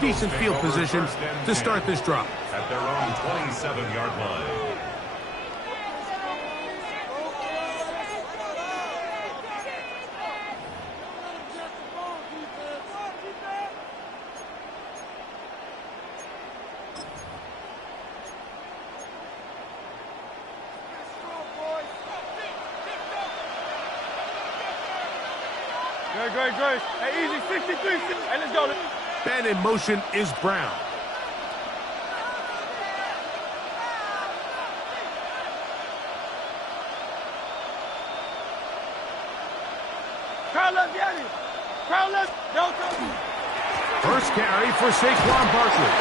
Decent field position to start this drive. At their own 27-yard line. Great. Hey, easy, 63. Hey, let's go. And in motion is Brown. Crowd left, Yanni. Crowd left. First carry for Saquon Barkley.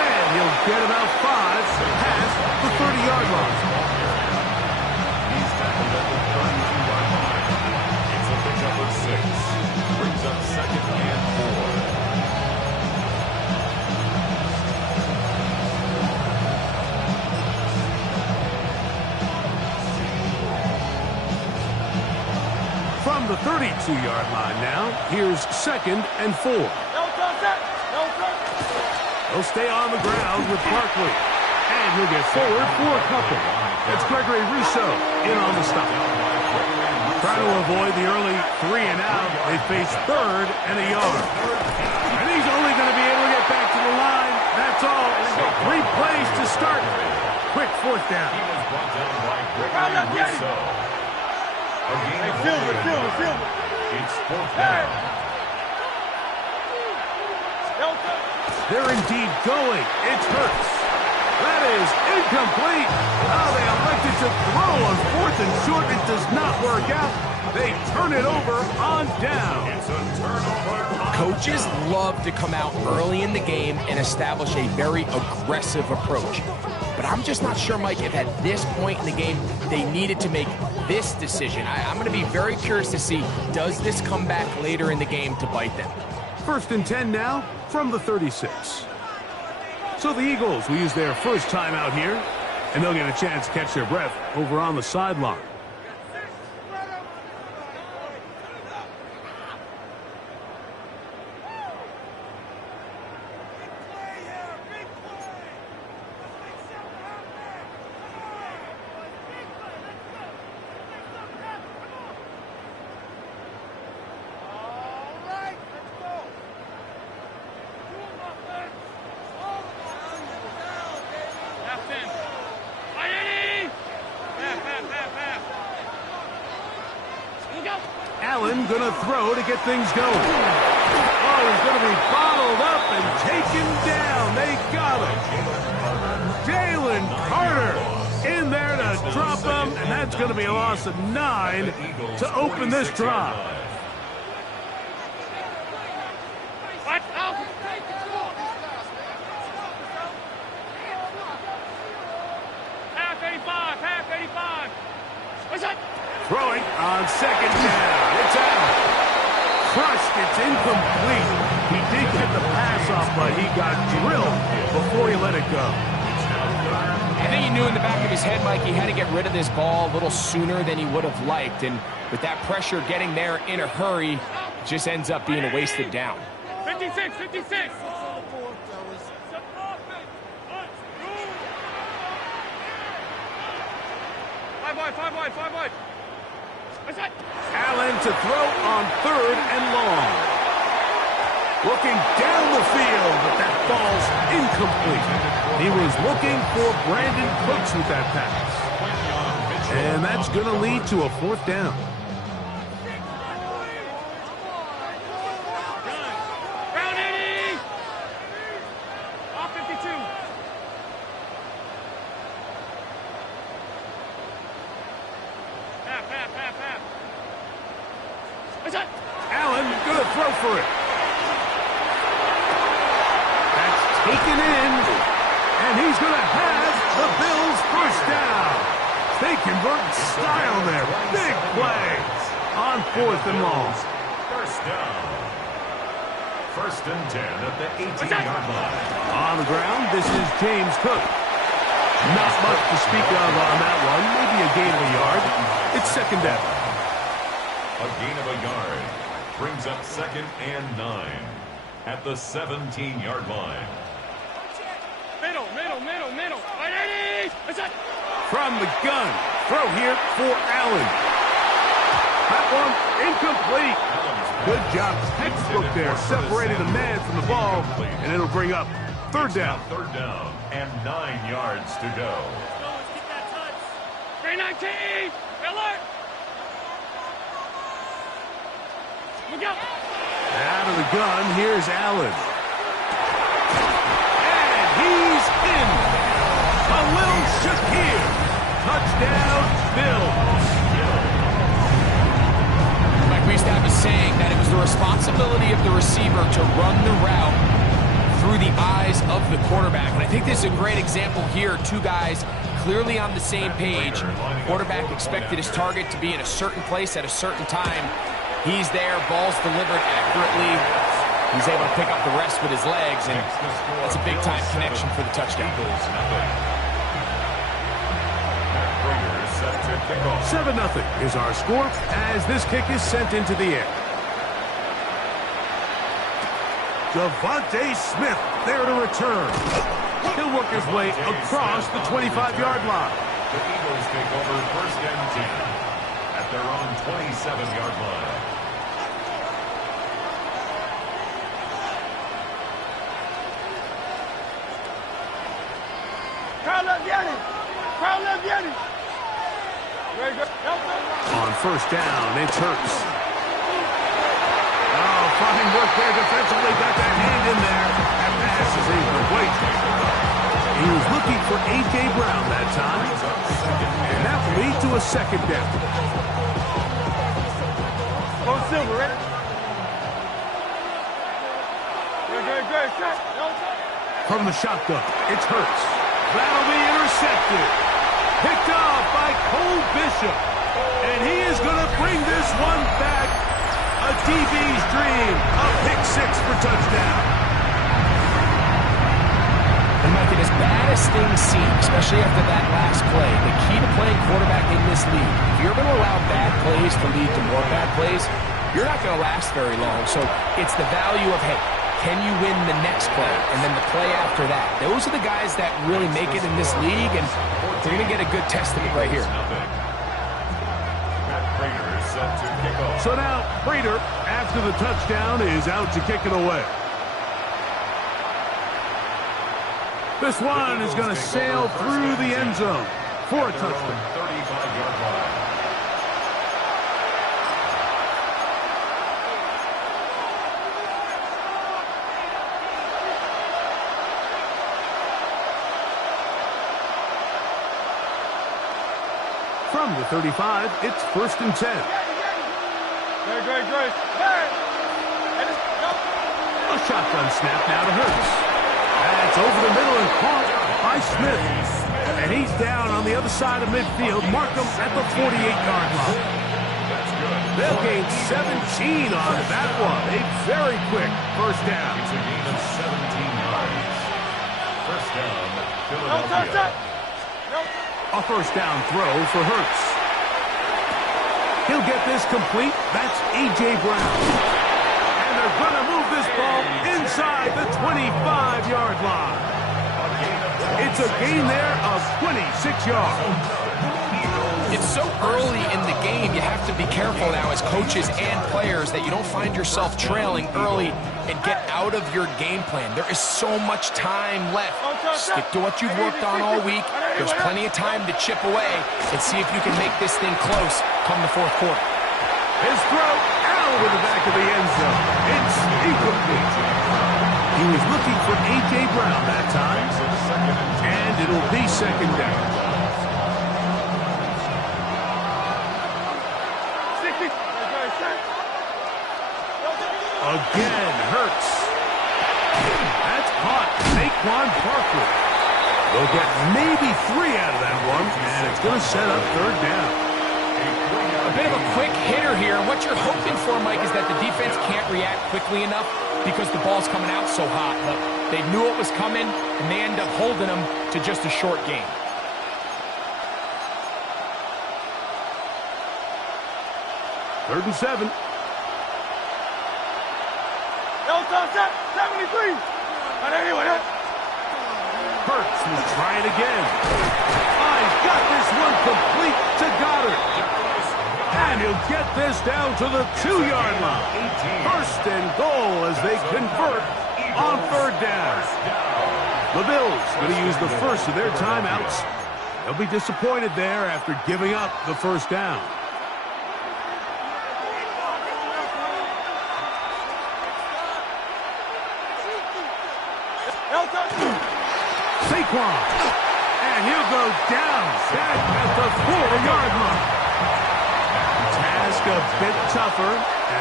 And he'll get about 5 past the 30-yard line. He's tackled at the 32-yard line. It's a pickup of 6. Brings up 2nd and 4. From the 32-yard line now, here's 2nd and 4. He'll stay on the ground with Barkley. And he'll get forward for a couple. That's Gregory Rousseau in on the stop. Trying to avoid the early 3 and out. They face 3rd and a yard. And he's only going to be able to get back to the line. That's all. 3 plays to start. Quick 4th down. He was brought down by Gregory Rousseau. It's 4th down. They're indeed going. It's Hurts. That is incomplete. Oh, they elected to throw on 4th and short. It does not work out. They turn it over on down. It's a turnover. Coaches love to come out early in the game and establish a very aggressive approach. But I'm just not sure, Mike, if at this point in the game they needed to make this decision. I'm going to be very curious to see, does this come back later in the game to bite them? 1st and 10 now from the 36. So the Eagles will use their first time out here, and they'll get a chance to catch their breath over on the sideline. Allen gonna throw to get things going. Oh, he's gonna be bottled up and taken down. They got him. Jalen Carter in there to drop him, and that's gonna be a loss of 9 to open this drive. Half 85. What's that? Throwing on 2nd down. It's out. Crushed. It's incomplete. He did get the pass off, but he got drilled before he let it go. I think he knew in the back of his head, Mike, he had to get rid of this ball a little sooner than he would have liked. And with that pressure getting there in a hurry, it just ends up being a wasted down. 56. 5 wide. Allen to throw on 3rd and long. Looking down the field, but that ball's incomplete. He was looking for Brandon Cooks with that pass. And that's going to lead to a 4th down. Round 80. Off 52. Half. What's that? Allen going to throw for it. That's taken in, and he's going to have the Bills' 1st down. They convert in style there. Big play on 4th and long. 1st down. 1st and 10 at the 18-yard line. On the ground, this is James Cook. Not much to speak of on that one. Maybe a gain of a yard. It's 2nd down. A gain of a yard. Brings up 2nd and 9. at the 17-yard line. Middle. 180. That's it. From the gun. Throw here for Allen. That one incomplete. Good job. Textbook there. Separating the man from the ball. And it'll bring up third down. Third down and 9 yards to go. 319. Alert. Look out. Out of the gun, here's Allen. And he's in. Khalil Shakir. Touchdown, Bills. Like we used to have a saying that it was the responsibility of the receiver to run the route through the eyes of the quarterback. And I think this is a great example here. Two guys clearly on the same page. Quarterback expected his target to be in a certain place at a certain time. He's there, ball's delivered accurately. He's able to pick up the rest with his legs, and that's a big-time connection for the touchdown. 7-0 is our score as this kick is sent into the air. Devontae Smith there to return. He'll work his way across the 25-yard line. The Eagles take over first and 10 at their own 27-yard line. On first down, it's Hurts. Oh, fine work there defensively. Got that hand in there. That pass is incomplete. He was looking for A.J. Brown that time. And that will lead to a second down. Go Silver, right? Good. From the shotgun, it's Hurts. That'll be intercepted. Picked off by Cole Bishop. And he is going to bring this one back. A DB's dream. A pick six for touchdown. And Mike, as bad as things seem, especially after that last play, the key to playing quarterback in this league, if you're going to allow bad plays to lead to more bad plays, you're not going to last very long. So it's the value of, hey, can you win the next play and then the play after that? Those are the guys that really make it in this league, and we're going to get a good test of it right here. So now Prater, after the touchdown, is out to kick it away. This one is going to sail through the end zone for a touchdown. 35-yard line. From the 35, it's first and 10. Great. A shotgun snap now to Hurts. That's over the middle and caught by Smith. And he's down on the other side of midfield. Mark him at the 48-yard line. They'll gain 17 on that one. A very quick first down. It's a gain of 17 yards. First down, Philadelphia. A first down throw for Hurts. He'll get this complete. That's A.J. Brown. And they're going to move this ball inside the 25-yard line. It's a gain there of 26 yards. It's so early in the game, you have to be careful now as coaches and players that you don't find yourself trailing early and get out of your game plan. There is so much time left. Stick to what you've worked on all week. There's plenty of time to chip away and see if you can make this thing close come the fourth quarter. His throw out of the back of the end zone. It's incomplete. He was looking for A.J. Brown that time, and it'll be second down. Again, Hurts. That's caught. Saquon Barkley. They'll get maybe 3 out of that one, and it's going to set up third down. A bit of a quick hitter here. What you're hoping for, Mike, is that the defense can't react quickly enough because the ball's coming out so hot. But they knew it was coming, and they end up holding them to just a short game. Third and 7. Yo, 73. Not anyone, huh? Hurts will try it again. Oh, he's got this one complete to Goddard. And he'll get this down to the 2-yard line. First and goal as they convert on third down. The Bills going to use the first of their timeouts. They'll be disappointed there after giving up the first down. Saquon. And he'll go down back at the 4-yard line. Task a bit tougher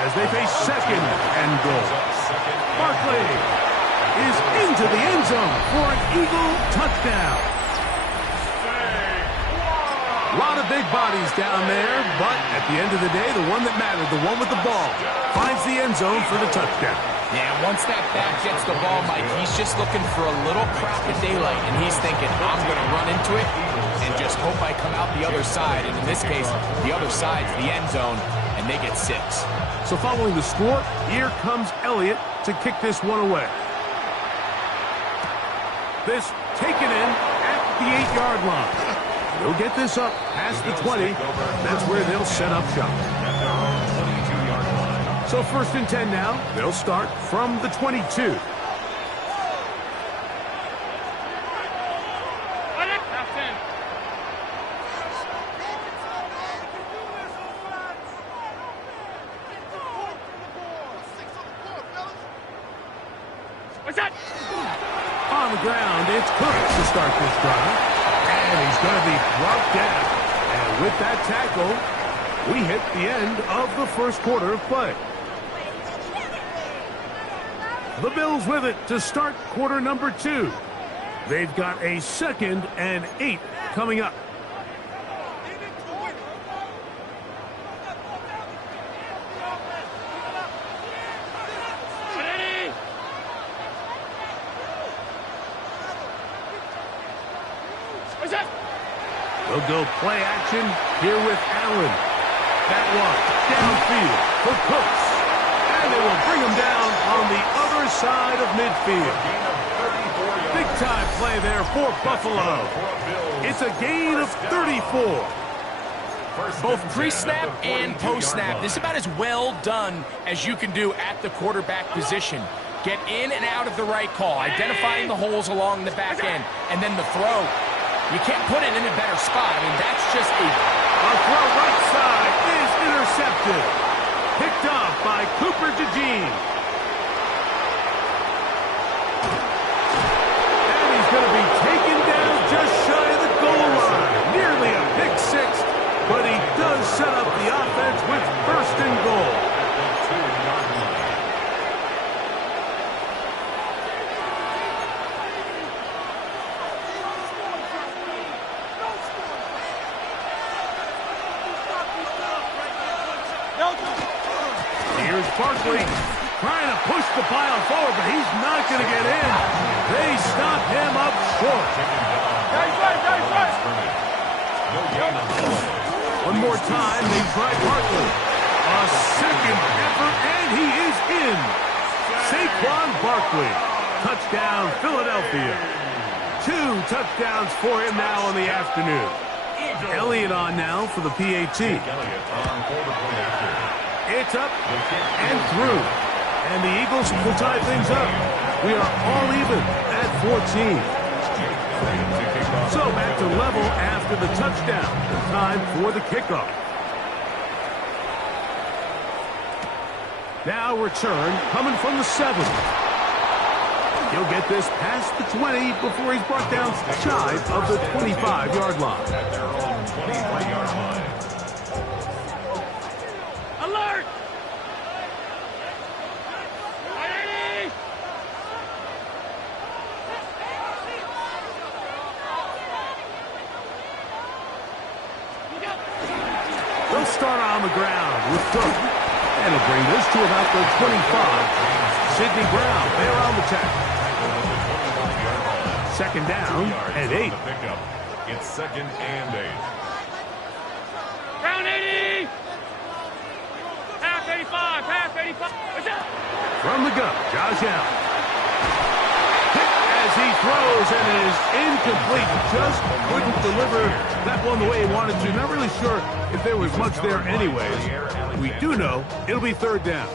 as they face second and goal. Barkley is into the end zone for an Eagle touchdown. A lot of big bodies down there, but at the end of the day, the one that mattered, the one with the ball, finds the end zone for the touchdown. Yeah, once that back gets the ball, Mike, he's just looking for a little crack of daylight, and he's thinking, I'm going to run into it and just hope I come out the other side. And in this case, the other side's the end zone, and they get 6. So following the score, here comes Elliott to kick this one away. This taken in at the 8-yard line. They'll get this up past the 20. That's where they'll set up shop. So first and 10 now. They'll start from the 22. What's that? On the ground, it's Cook to start this drive. And he's going to be brought down. And with that tackle, we hit the end of the first quarter of play. The Bills with it to start quarter number 2. They've got a 2nd and 8 coming up. What's that? They'll go play action here with Allen. That one downfield for Cooks. And they will bring him down on the other side of midfield. Big time play there for Buffalo. It's a gain of 34. Both pre-snap and post-snap, this is about as well done as you can do at the quarterback position. Get in and out of the right call, identifying the holes along the back end, and then the throw. You can't put it in a better spot. I mean, that's just a throw right side is intercepted. Picked off by Cooper DeJean. And he's going to be taken down just shy of the goal line. Nearly a pick 6, but he does set up the offense with first and goal. Here's Barkley trying to push the pile forward, but he's not going to get in. They stop him up short. One more time, they try Barkley. A second effort, and he is in. Saquon Barkley. Touchdown, Philadelphia. 2 touchdowns for him now in the afternoon. Elliott on now for the PAT. It's up and through. And the Eagles will tie things up. We are all even at 14. So back to level after the touchdown. Time for the kickoff. Now return coming from the 7. He'll get this past the 20 before he's brought down shy of the 25-yard line. Alert! They'll start on the ground with Cook. And he'll bring this to about the 25. Sidney Brown there on the tackle. Second down and 8. It's 2nd and 8. Round 80! Half 85, half 85. What's up? From the gun, Josh Allen. Hit as he throws, and it is incomplete. Just couldn't deliver that one the way he wanted to. Not really sure if there was much there anyways. We do know it'll be third down.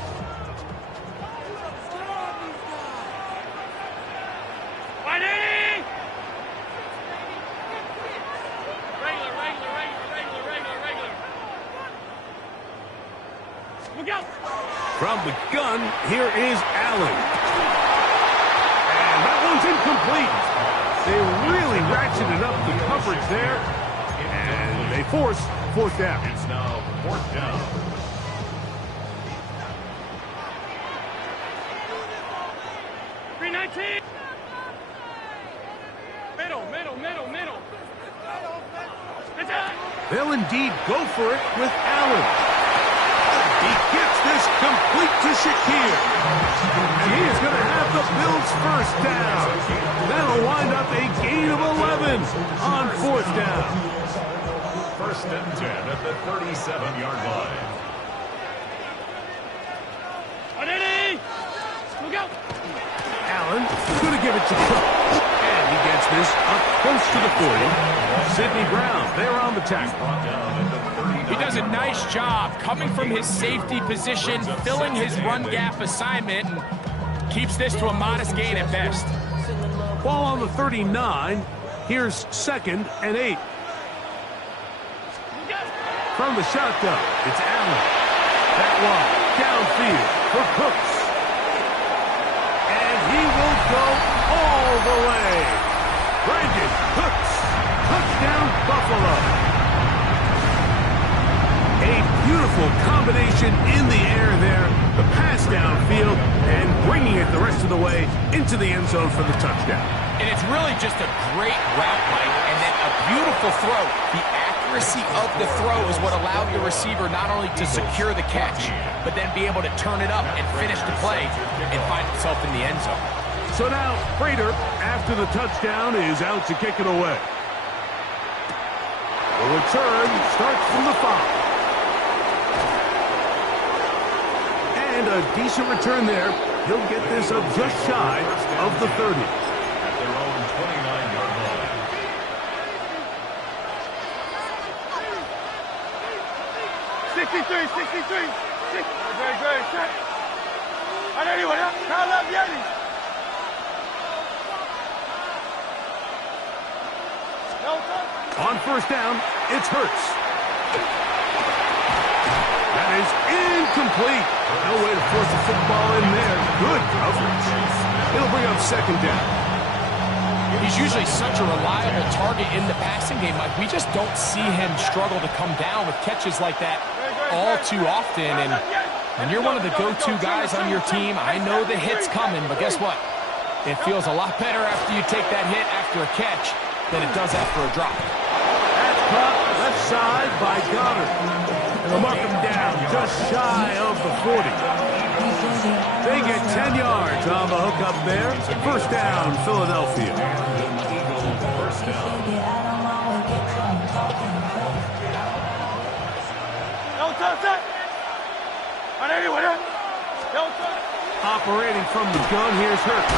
From the gun, here is Allen. And that one's incomplete. They really ratcheted up the coverage there, and they force fourth down. It's now fourth down. Middle. They'll indeed go for it with Allen. He gets this complete to Shakir. And he is going to have the Bills' first down. That'll wind up a gain of 11 on fourth down. First and 10 at the 37-yard line. Allen going to give it to Cook. And he gets this up close to the 40. Sidney Brown, they're on the tackle. He does a nice job coming from his safety position, filling his run gap assignment, and keeps this to a modest gain at best. Ball on the 39. Here's 2nd and 8. From the shotgun, it's Allen. That one downfield for Cooks. And he will go all the way. Brandon Cooks, touchdown Buffalo. A beautiful combination in the air there. The pass downfield and bringing it the rest of the way into the end zone for the touchdown. And it's really just a great route, Mike, and then a beautiful throw. The accuracy of the throw is what allowed the receiver not only to secure the catch, but then be able to turn it up and finish the play and find himself in the end zone. So now, Prater, after the touchdown, is out to kick it away. The return starts from the 5. And a decent return there. He'll get this up just shy of the 30. At their own 29-yard line. On first down, it's Hurts. That is incomplete. No way to force the football in there. Good coverage. It'll bring up 2nd down. He's usually such a reliable target in the passing game. Like, we just don't see him struggle to come down with catches like that all too often. And when you're one of the go-to guys on your team, I know the hit's coming, but guess what? It feels a lot better after you take that hit after a catch than it does after a drop. That's caught left side by Goddard. And they'll mark him down just shy of the 40. They get 10 yards on the hook up there. First down, Philadelphia. First down. Operating from the gun, here's Hurts.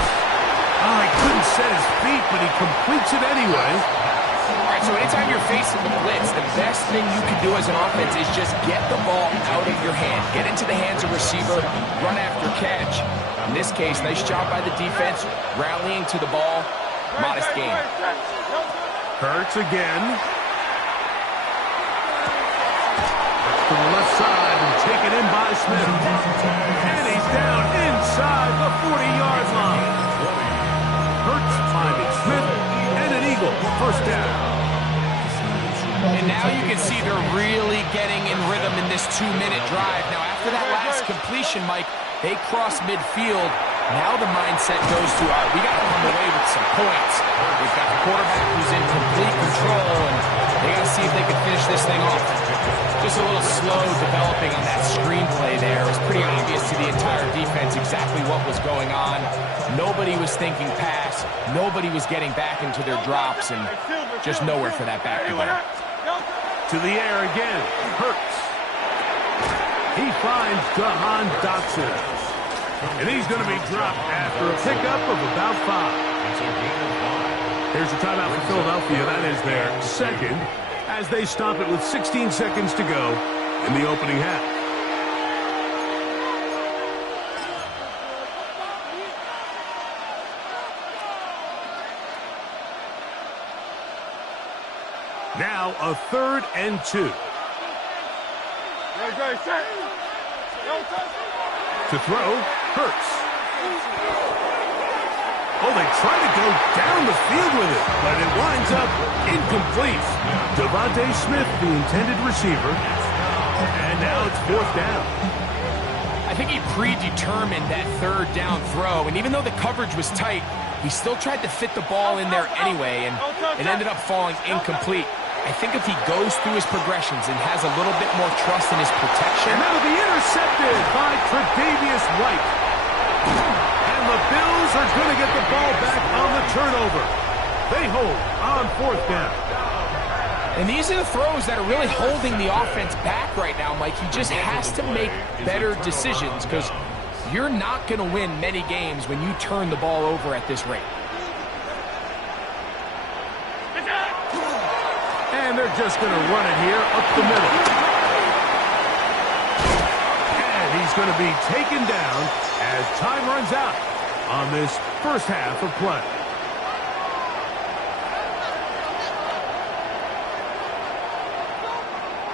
Oh, he couldn't set his feet, but he completes it anyway. All right, so anytime you're facing the blitz, the best thing you can do as an offense is just get the ball out of your hand. Get into the hands of receiver, run after catch. In this case, nice job by the defense, rallying to the ball. Modest gain. Hurts again. To the left side and taken in by Smith. And he's down inside the 40-yard line. Hurts finding Smith and an eagle. First down. And now you can see they're really getting in rhythm in this 2-minute drive. Now, after that last completion, Mike, they cross midfield. Now the mindset goes to, all right, we got to come away with some points. We've got the quarterback who's in complete control, and they got to see if they can finish this thing off. Just a little slow developing on that screenplay there. It was pretty obvious to the entire defense exactly what was going on. Nobody was thinking pass. Nobody was getting back into their drops, and just nowhere for that back to go. To the air again. Hurts. He finds Jahan Dotson. And he's going to be dropped after a pickup of about 5. It's a gain of 5. Here's a timeout for Philadelphia. That is their second, as they stop it with 16 seconds to go in the opening half. Now a 3rd and 2. To throw, Hurts. Oh, they try to go down the field with it, but it winds up incomplete. Devontae Smith, the intended receiver, and now it's 4th down. I think he predetermined that 3rd down throw, and even though the coverage was tight, he still tried to fit the ball in there anyway, and it ended up falling incomplete. I think if he goes through his progressions and has a little bit more trust in his protection. And that'll be intercepted by Tre'Davious White. And the Bills are going to get the ball back on the turnover. They hold on 4th down. And these are the throws that are really holding the offense back right now, Mike. He just has to make better decisions because you're not going to win many games when you turn the ball over at this rate. And they're just going to run it here up the middle. And he's going to be taken down as time runs out on this first half of play.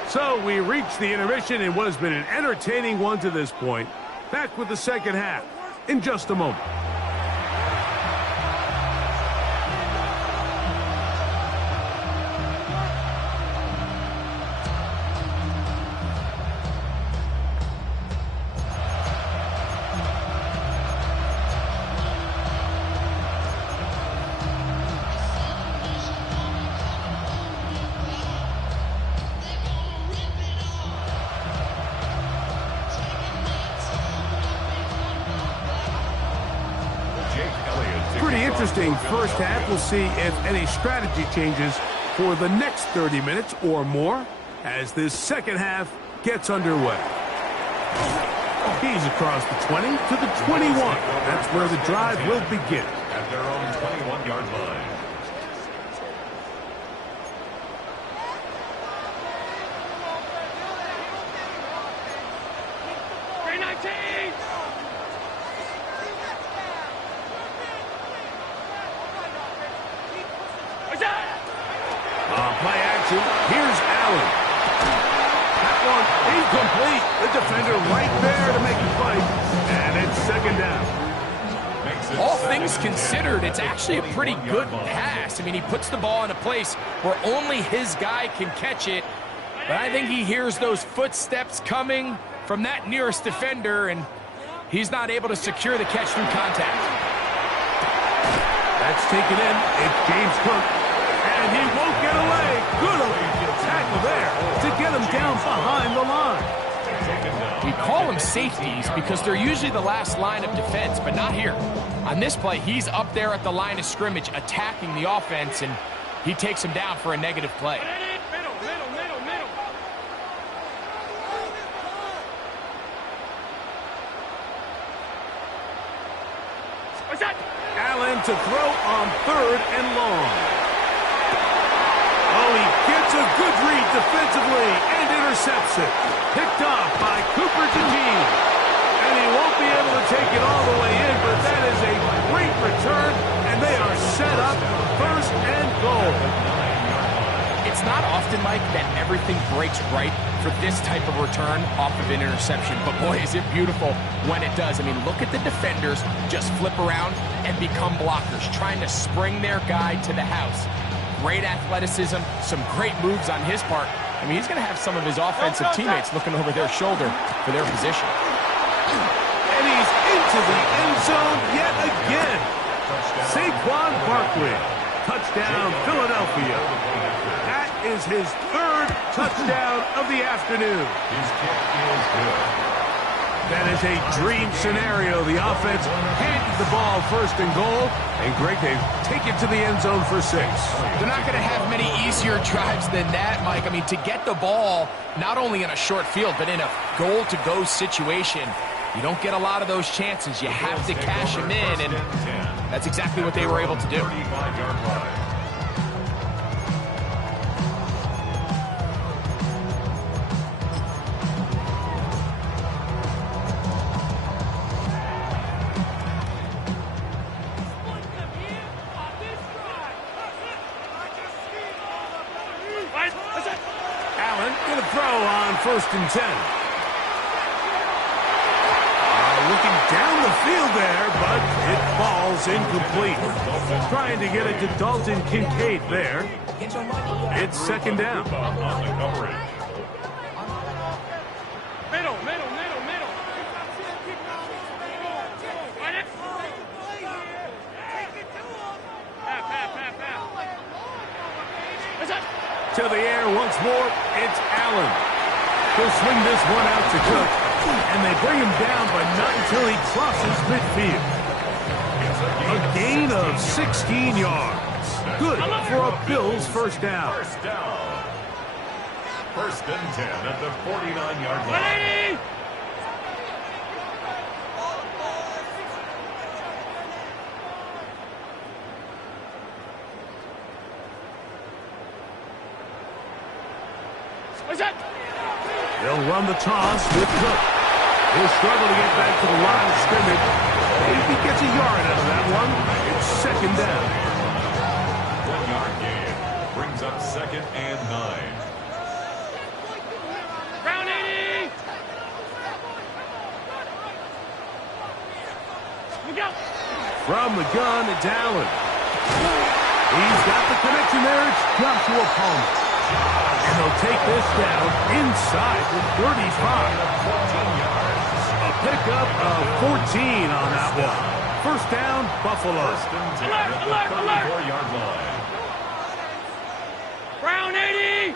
So we reach the intermission in what has been an entertaining one to this point. Back with the second half in just a moment. Pretty interesting first half. We'll see if any strategy changes for the next 30 minutes or more as this second half gets underway. He's across the 20 to the 21. That's where the drive will begin. At their own 21-yard line. Play action. Here's Allen. That one incomplete. The defender right there to make it fight. And it's 2nd down. All things considered, it's actually a pretty good pass. I mean, he puts the ball in a place where only his guy can catch it. But I think he hears those footsteps coming from that nearest defender, and he's not able to secure the catch through contact. That's taken in. It's James Cook. And he won't get away. Good tackle there to get him down behind the line. We call them safeties because they're usually the last line of defense, but not here. On this play, he's up there at the line of scrimmage attacking the offense, and he takes him down for a negative play. Allen to throw on 3rd and long. Oh, he gets a good read defensively and intercepts it. Picked off by Cooper DeJean. And he won't be able to take it all the way in, but that is a great return, and they are set up 1st and goal. It's not often, Mike, that everything breaks right for this type of return off of an interception, but boy, is it beautiful when it does. I mean, look at the defenders just flip around and become blockers, trying to spring their guy to the house. Great athleticism, some great moves on his part. I mean, he's going to have some of his offensive teammates looking over their shoulder for their position. And he's into the end zone yet again. Saquon Barkley, touchdown Philadelphia. That is his 3rd touchdown of the afternoon. His kick is good. That is a dream scenario. The offense handed the ball 1st and goal, and Greg, they take it to the end zone for 6. They're not going to have many easier drives than that, Mike. I mean, to get the ball not only in a short field, but in a goal-to-go situation, You don't get a lot of those chances. You have to cash them in, and that's exactly what they were able to do. 35-yard line. Allen going to throw on 1st and 10. Looking down the field there, but it falls incomplete. Trying to get it to Dalton Kincaid there. It's 2nd down. On the coverage. Middle, middle, middle, middle. To the air once more, it's Allen. He'll swing this one out to Cook, and they bring him down, but not until he crosses midfield. A gain of 16 yards. Good for a Bills 1st down. 1st and 10 at the 49-yard line. They'll run the toss with Cook. He'll struggle to get back to the line of scrimmage. Maybe he gets a yard out of that one. It's 2nd down. 1-yard gain brings up 2nd and 9. Round 80. Look out. From the gun, it's Allen. He's got the connection there. It's Joshua Palmer. And they'll take this down inside the 35. 14 yards. A pickup of 14 on that one. 1st down, Buffalo. 1st and 10 at the 34-yard line. Round 80.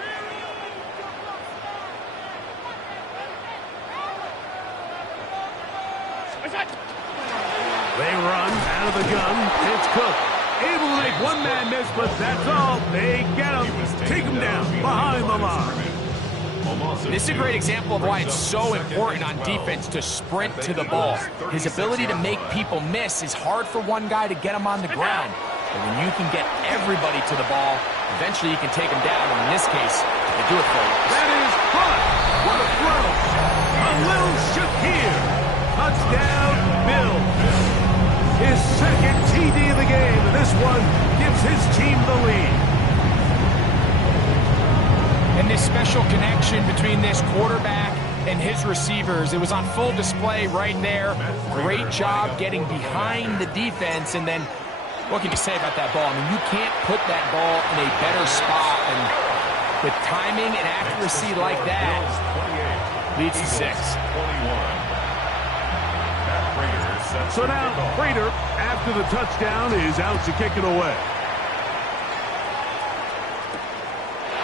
They run out of the gun. It's Cook. Able to make one man miss, but that's all. They get him. Take him down behind the line. This is a great example of why it's so important on defense to sprint to the ball. His ability to make people miss is hard for one guy to get him on the ground. But when you can get everybody to the ball, eventually you can take him down. And in this case, you can do it for him. That is hot. What a throw. A little Shakir. Touchdown, Bills. His 2nd TD of the game, and this one gives his team the lead. And this special connection between this quarterback and his receivers, it was on full display right there. Great job getting behind the defense, and then what can you say about that ball? I mean, you can't put that ball in a better spot, and with timing and accuracy like that, leads to 6. 21. So now, Prater, after the touchdown, is out to kick it away.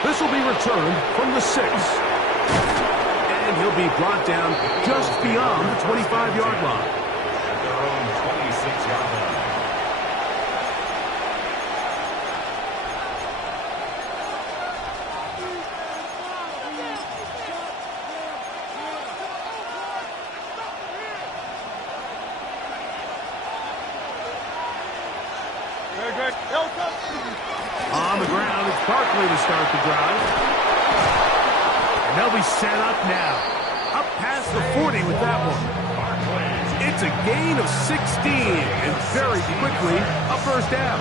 This will be returned from the 6. And he'll be brought down just beyond the 25-yard line. At their own 26-yard line. On the ground, it's Barkley to start the drive. And they'll be set up now. Up past the 40 with that one. It's a gain of 16, and very quickly, a 1st down.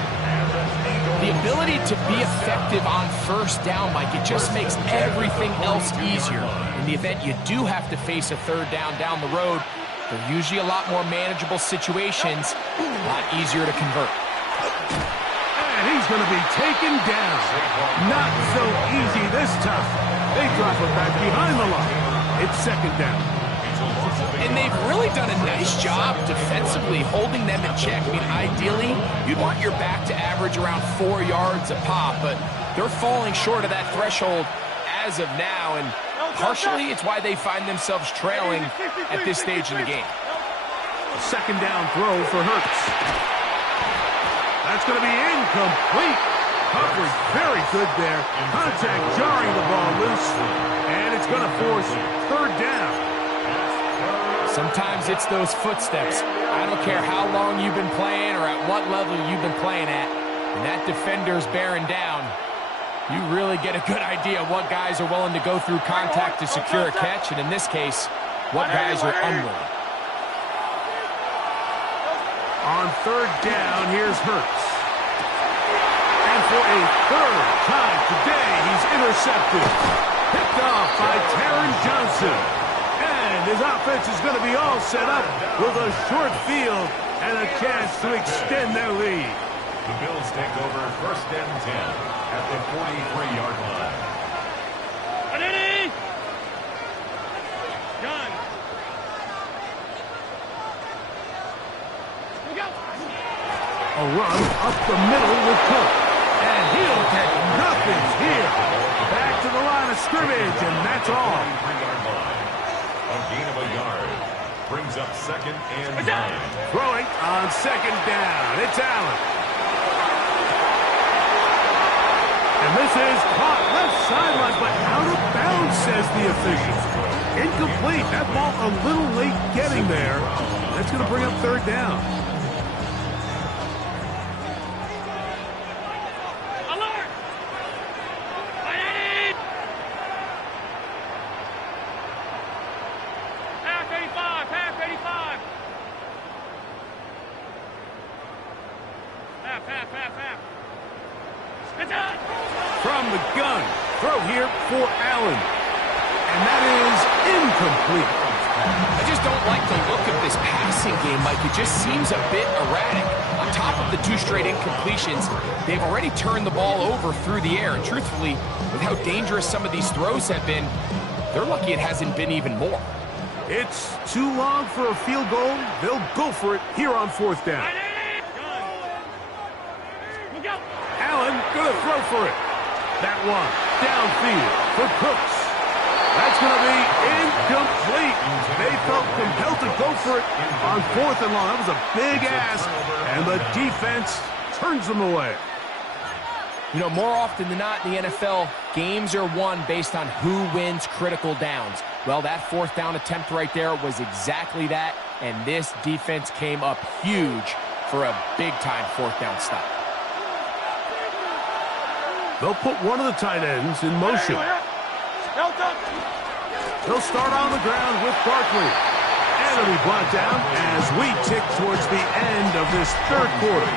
The ability to be effective on 1st down, Mike, it just makes everything else easier. In the event you do have to face a 3rd down the road, they're usually a lot more manageable situations, a lot easier to convert. And he's going to be taken down. Not so easy this time. They drop him back behind the line. It's 2nd down. And they've really done a nice job defensively holding them in check. I mean, ideally, you'd want your back to average around 4 yards a pop, but they're falling short of that threshold as of now, and partially it's why they find themselves trailing at this stage in the game. A 2nd down throw for Hurts. That's going to be incomplete. Coverage very good there. Contact jarring the ball loose. And it's going to force 3rd down. Sometimes it's those footsteps. I don't care how long you've been playing or at what level you've been playing at. When that defender's bearing down, you really get a good idea of what guys are willing to go through contact to secure a catch, and in this case, what guys are unwilling. On third down, here's Hurts. And for a third time today, he's intercepted. Picked off by Taron Johnson. And his offense is going to be all set up with a short field and a chance to extend their lead. The Bills take over first and 10 at the 43-yard line. Ready? Gun. Go. A run up the middle with Cook. And he'll get nothing here. Back to the line of scrimmage, and that's all. 43-yard line. A gain of a yard. Brings up second and 9. Throwing on second down. It's Allen. And this is caught left sideline, but out of bounds, says the official. Incomplete. That ball a little late getting there. That's going to bring up third down. Alert! 180! Half 85, half 85. Half. It's on! From the gun. Throw here for Allen. And that is incomplete. I just don't like the look of this passing game, Mike. It just seems a bit erratic. On top of the 2 straight incompletions, they've already turned the ball over through the air. And truthfully, with how dangerous some of these throws have been, they're lucky it hasn't been even more. It's too long for a field goal. They'll go for it here on fourth down. Go. Allen going to throw for it. That one downfield for Cooks. That's going to be incomplete. They felt compelled to go for it on fourth and long. That was a big ask, and the defense turns them away. You know, more often than not in the NFL, games are won based on who wins critical downs. Well, that fourth down attempt right there was exactly that, and this defense came up huge for a big-time fourth down stop. They'll put one of the tight ends in motion. They'll start on the ground with Barkley. And it'll be brought down as we tick towards the end of this third quarter.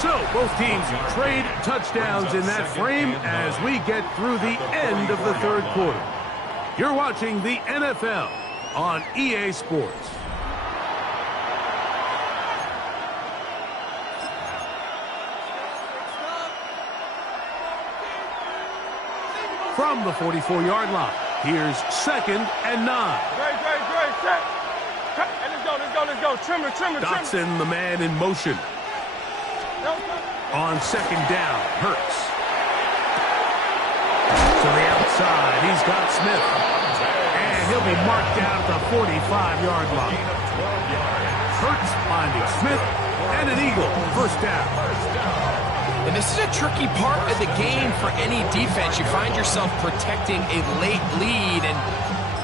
So both teams trade touchdowns in that frame as we get through the end of the third quarter. You're watching the NFL on EA Sports. From the 44-yard line, here's second and 9. Great. Set. And let's go. Trimmer. Dotson, the man in motion. On second down, Hurts. To the outside, he's got Smith. And he'll be marked down at the 45-yard line. Hurts finding Smith, and an eagle, first down. And this is a tricky part of the game for any defense. You find yourself protecting a late lead, and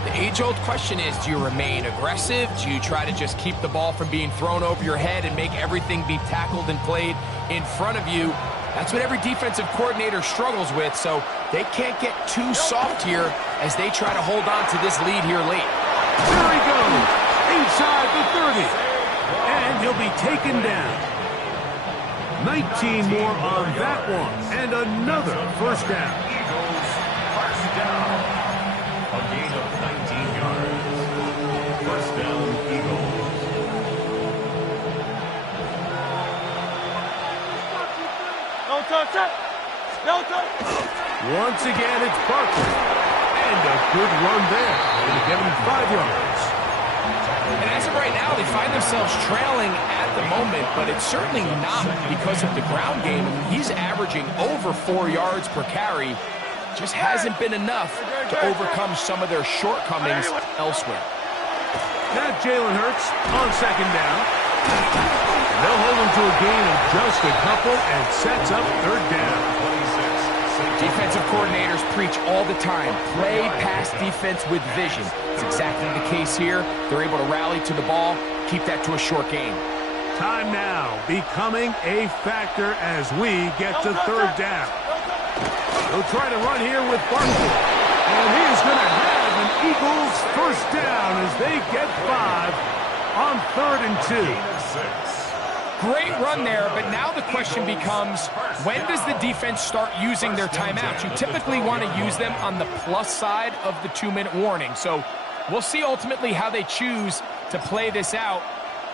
the age-old question is, do you remain aggressive? Do you try to just keep the ball from being thrown over your head and make everything be tackled and played in front of you? That's what every defensive coordinator struggles with, so they can't get too soft here as they try to hold on to this lead here late. There he goes, inside the 30, and he'll be taken down. 19 more on that one, and another first down. Eagles, first down. A gain of 19 yards. First down, Eagles. No touch. Once again, it's Barkley. And a good run there. It'll give him 5 yards. And as of right now, they find themselves trailing at the moment, but it's certainly not because of the ground game. He's averaging over 4 yards per carry. Just hasn't been enough to overcome some of their shortcomings elsewhere. Now Jalen Hurts on second down. They'll hold him to a gain of just a couple and sets up third down. 26, Defensive coordinators preach all the time, play pass defense with vision. It's exactly the case here. They're able to rally to the ball, keep that to a short game. Time now becoming a factor as we get to third down. They'll try to run here with Barkley. And he is going to have an Eagles first down as they get 5 on 3rd and 2. Great run there, but now the question becomes, when does the defense start using their timeouts? You typically want to use them on the plus side of the 2-minute warning. So we'll see ultimately how they choose to play this out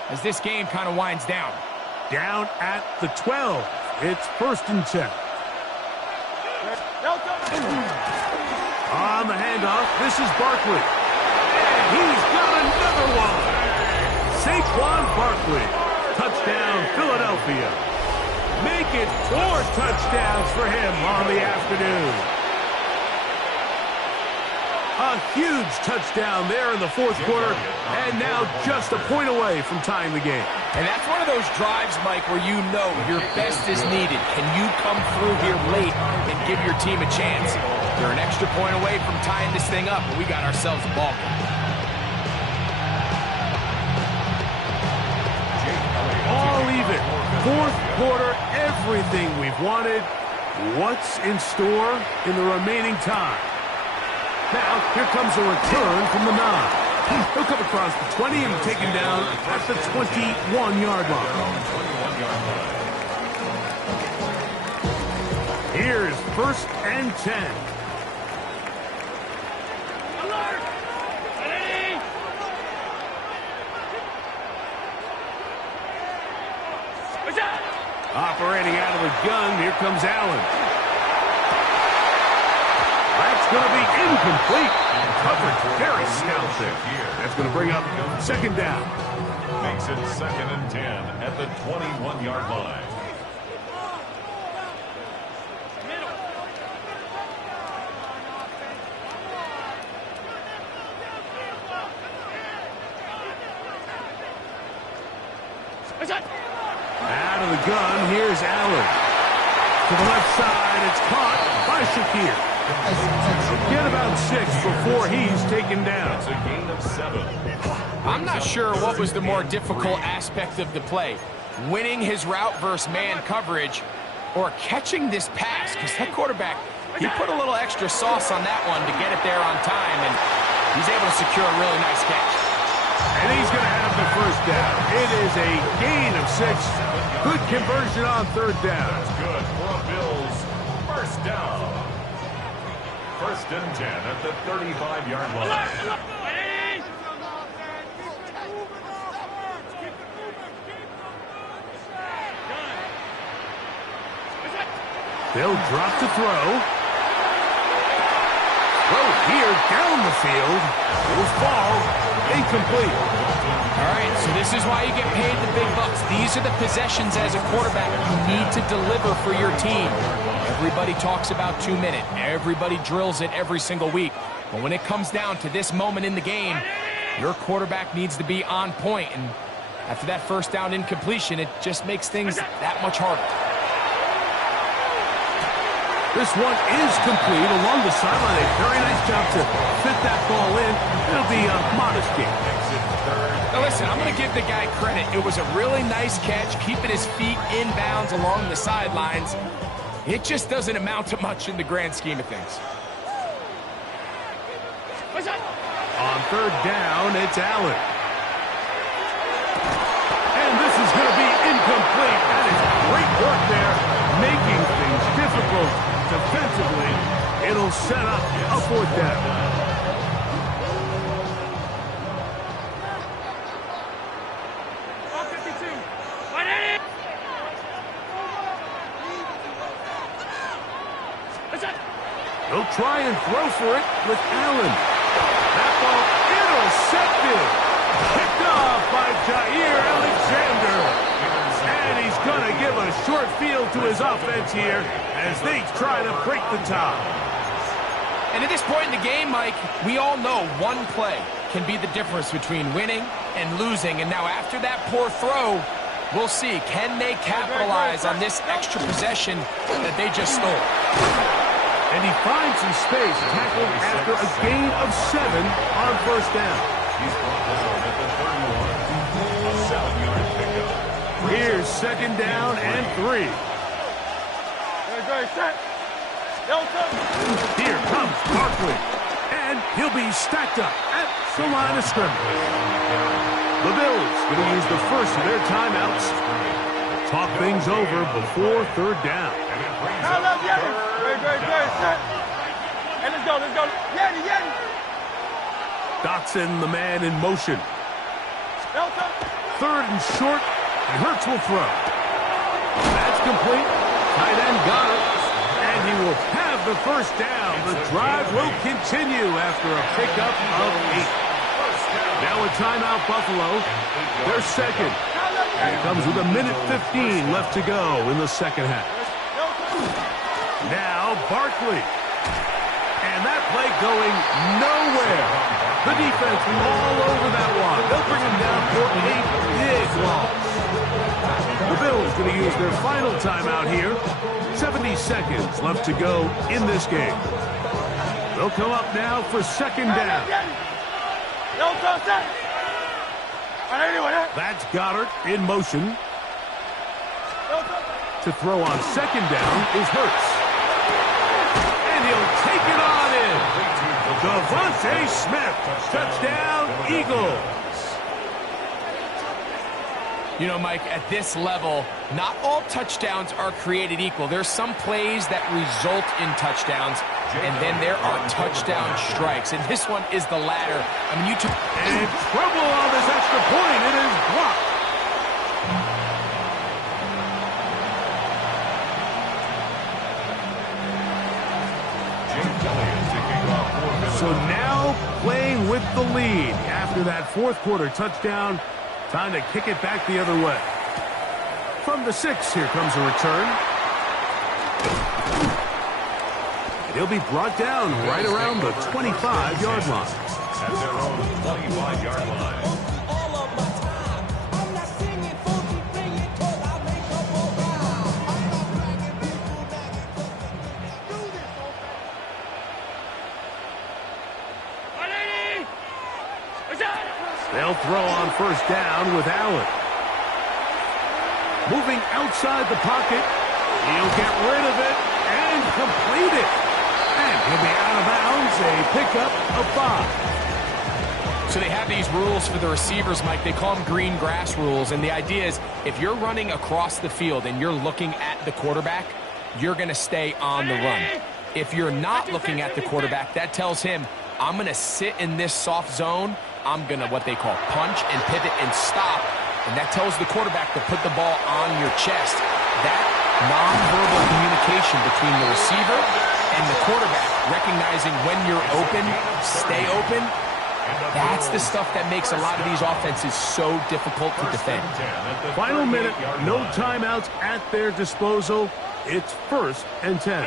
as this game kind of winds down. Down at the 12. It's 1st and 10. On the handoff, this is Barkley. And he's got another one. Saquon Barkley. Touchdown, Philadelphia. Make it 4 touchdowns for him on the afternoon. A huge touchdown there in the 4th quarter, and now just a point away from tying the game. And that's one of those drives, Mike, where you know your best is needed. Can you come through here late and give your team a chance? They're an extra point away from tying this thing up, and we got ourselves a ball game. All even. 4th quarter, everything we've wanted. What's in store in the remaining time? Now, here comes a return from the 9. He'll come across the 20 and take him down at the 21-yard line. Here's 1st and 10. Operating out of the gun, here comes Allen. That's going to be incomplete. Coverage very stout there. That's going to bring up 2nd down. Makes it 2nd and 10 at the 21-yard line. Out of the gun, here's Allen. To the left side, it's caught by Shakir. Get about 6 before he's taken down. It's a gain of 7. I'm not sure what was the more difficult aspect of the play, winning his route versus man coverage or catching this pass, because that quarterback, he put a little extra sauce on that one to get it there on time, and he's able to secure a really nice catch. And he's going to have the first down. It is a gain of 6. Good conversion on 3rd down. That's good for a Bills first down. 1st and 10 at the 35-yard line. They'll drop to throw. Throw here down the field. Will fall. Incomplete. All right, so this is why you get paid the big bucks. These are the possessions as a quarterback you need to deliver for your team. Everybody talks about 2-minute. Everybody drills it every single week. But when it comes down to this moment in the game, your quarterback needs to be on point. And after that first down incompletion, it just makes things that much harder. This one is complete along the sideline. A very nice job to fit that ball in. It'll be a modest game. Now listen, I'm going to give the guy credit. It was a really nice catch, keeping his feet in bounds along the sidelines. It just doesn't amount to much in the grand scheme of things. On 3rd down, it's Allen. And this is going to be incomplete. That is great work there, making things difficult defensively. It'll set up a 4th down. He'll try and throw for it with Allen. That ball intercepted. Picked off by Jair Alexander. And he's going to give a short field to his offense here as they try to break the tie. And at this point in the game, Mike, we all know one play can be the difference between winning and losing. And now after that poor throw, we'll see, can they capitalize on this extra possession that they just stole? And he finds some space, tackled after a gain of 7 on first down. He's brought down at the 31. A 7-yard pickup. Here's second down and 3. Great, set. Here comes Barkley. And he'll be stacked up at the line of scrimmage. The Bills going to use the first of their timeouts. Talk things over before third down. Great, set. And let's go. Yeti. Dotson, the man in motion. Third and short, and Hurts will throw. That's complete. Tight end got it. And he will have the first down. The drive will continue after a pickup of 8. Now a timeout, Buffalo. They're second. And it comes with 1:15 left to go in the second half. Now Barkley. And that play going nowhere. The defense all over that one. They'll bring him down for a big loss. The Bills going to use their final timeout here. 70 seconds left to go in this game. They'll come up now for second down. That's Goddard in motion. To throw on second down is Hurts. And he'll take it on in. Devontae Smith. Touchdown, Eagles. You know, Mike, at this level, not all touchdowns are created equal. There's some plays that result in touchdowns, and then there are touchdown strikes. And this one is the latter. I mean, And trouble on this extra point. It is blocked. So now playing with the lead after that fourth quarter touchdown. Time to kick it back the other way. From the 6, here comes a return. And he'll be brought down right around the 25-yard line. At their own 25-yard line. They'll throw on first down with Allen. Moving outside the pocket. He'll get rid of it and complete it. And he'll be out of bounds, a pickup of 5. So they have these rules for the receivers, Mike. They call them green grass rules. And the idea is if you're running across the field and you're looking at the quarterback, you're going to stay on the run. If you're not looking at the quarterback, that tells him, I'm going to sit in this soft zone. I'm going to what they call punch and pivot and stop. And that tells the quarterback to put the ball on your chest. That nonverbal communication between the receiver and the quarterback, recognizing when you're open, stay open, that's the stuff that makes a lot of these offenses so difficult to defend. Final minute, no timeouts at their disposal. It's 1st and 10.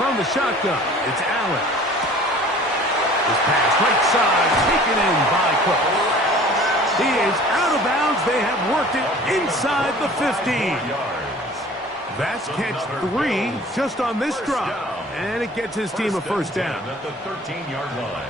From the shotgun, it's Allen. This pass right side, taken in by Cook. He is out of bounds. They have worked it inside the 15. That's catch 3 just on this drive. And it gets his team a first down. At the 13-yard line.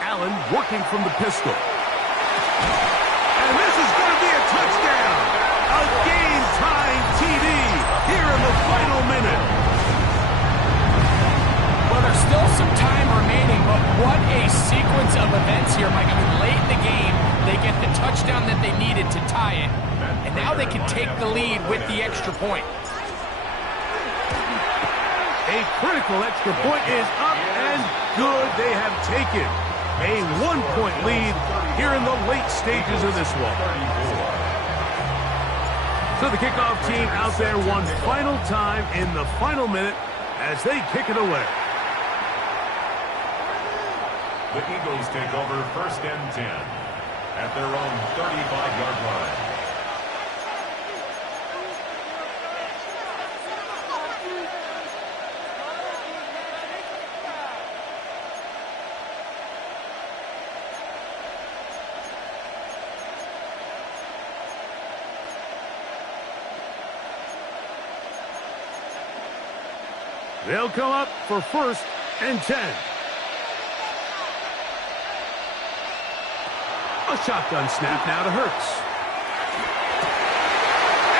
Allen working from the pistol. And this is going to be a touchdown. A game-tying TD here in the final minute. Well, there's still some time remaining, but what a sequence of events here, Mike. I mean, late in the game, they get the touchdown that they needed to tie it, and now they can take the lead with the extra point. A critical extra point is up and good. They have taken a 1-point lead here in the late stages of this one. So the kickoff team out there one final time in the final minute as they kick it away. The Eagles take over 1st and 10 at their own 35-yard line. They'll come up for 1st and 10. A shotgun snap now to Hurts.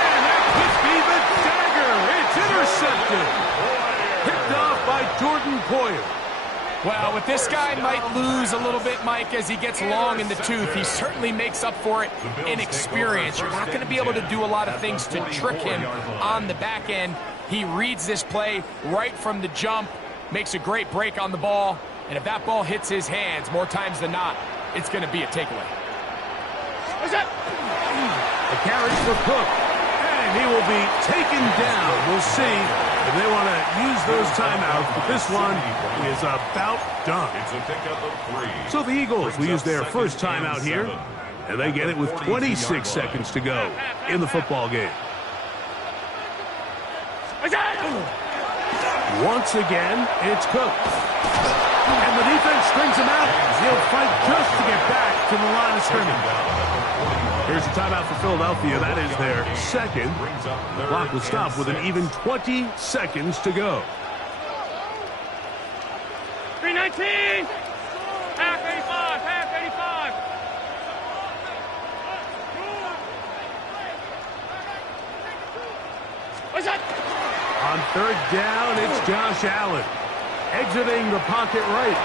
And that could be the dagger. It's intercepted. Picked off by Jordan Poyer. Well, with this guy might lose a little bit, Mike, as he gets long in the tooth. He certainly makes up for it in experience. You're not going to be able to do a lot of things to trick him on the back end. He reads this play right from the jump, makes a great break on the ball, and if that ball hits his hands more times than not, it's going to be a takeaway. The carry for Cook, and he will be taken down. We'll see if they want to use those timeouts, but this one is about done. It's a pickup of 3. So the Eagles will use their first timeout here, and they get it with 26 seconds to go in the football game. Once again, it's Cook. And the defense strings him out. He'll fight just to get back to the line of scrimmage. Here's a timeout for Philadelphia. That is their second. The clock will stop with an even 20 seconds to go. 3:19. Half 85. Half 85. What's that? On 3rd down, it's Josh Allen. Exiting the pocket right.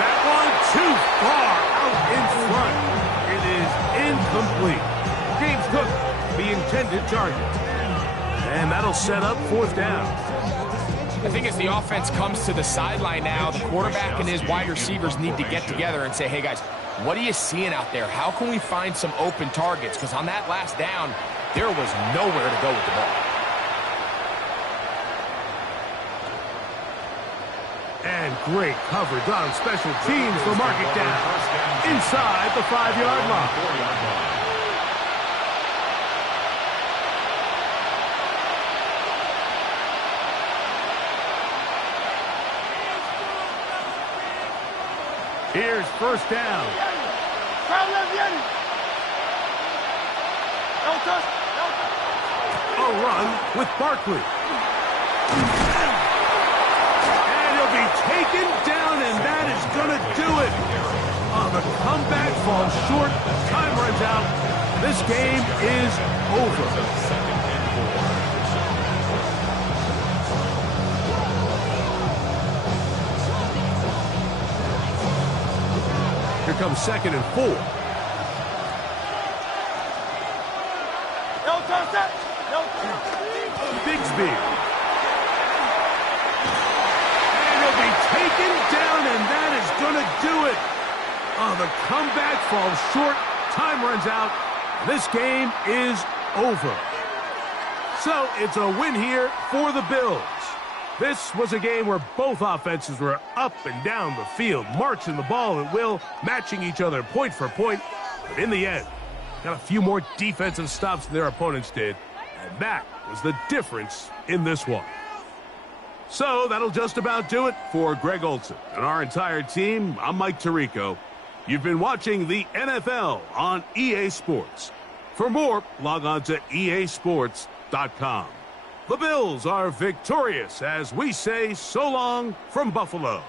That one too far out in front. It is incomplete. James Cook, the intended target. And that'll set up 4th down. I think as the offense comes to the sideline now, the quarterback and his wide receivers need to get together and say, hey, guys, what are you seeing out there? How can we find some open targets? Because on that last down, there was nowhere to go with the ball. And great coverage on special teams to mark it down inside the 5-yard line. Here's 1st down. A run with Barkley. Taken down, and that is going to do it. The comeback falls short. Time runs out. This game is over. Here comes 2nd and 4. Bigsby. Taken down, and that is going to do it. The comeback falls short. Time runs out. This game is over. So it's a win here for the Bills. This was a game where both offenses were up and down the field, marching the ball at will, matching each other point for point. But in the end, got a few more defensive stops than their opponents did, and that was the difference in this one. So that'll just about do it for Greg Olsen and our entire team. I'm Mike Tirico. You've been watching the NFL on EA Sports. For more, log on to easports.com. The Bills are victorious as we say so long from Buffalo.